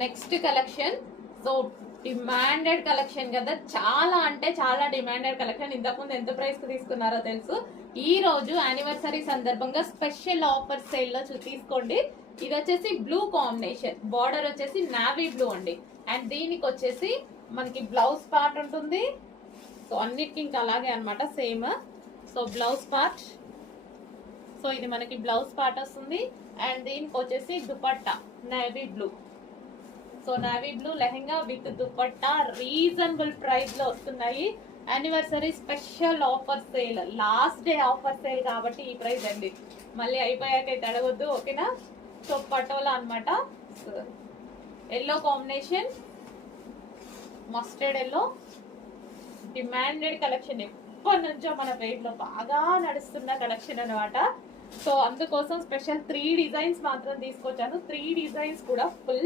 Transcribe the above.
Next collection. So demanded collection కదా, చాలా అంటే చాలా డిమాండెడ్ కలెక్షన్. ఇంతకుముందు ఎంత ప్రైస్ కి తీసుకున్నారో తెలుసు. ఈ రోజు యానివర్సరీ సందర్భంగా స్పెషల్ ఆఫర్ సేల్ లో తీసుకోండి. ఇది వచ్చేసి బ్లూ కాంబినేషన్, బార్డర్ వచ్చేసి నావీ బ్లూ అండి. అండ్ దీనికి వచ్చేసి మనకి బ్లౌజ్ పార్ట్ ఉంటుంది. సో అన్నిటికీ ఇంకా అలాగే అనమాట, same. So blouse part, so ఇది మనకి బ్లౌజ్ పార్ట్ వస్తుంది. అండ్ దీనికి వచ్చేసి dupatta navy blue. So navy blue lehenga with dupatta reasonable price లో వస్తున్నాయి. Anniversary special offer sale, last day offer sale కాబట్టి ఈ ప్రైస్ అండి. మళ్ళీ అయిపోయాక అయితే అడగొద్దు, ఓకేనా. సో పటోలా అనమాట, yellow combination, mustard yellow. Demanded collection, ఎప్పటి నుంచో మన పేజ్ లో బాగా నడుస్తున్న కలెక్షన్ అనమాట. సో అందుకోసం స్పెషల్ 3 డిజైన్స్ మాత్రం తీసుకొచ్చాను. 3 డిజైన్స్ కూడా ఫుల్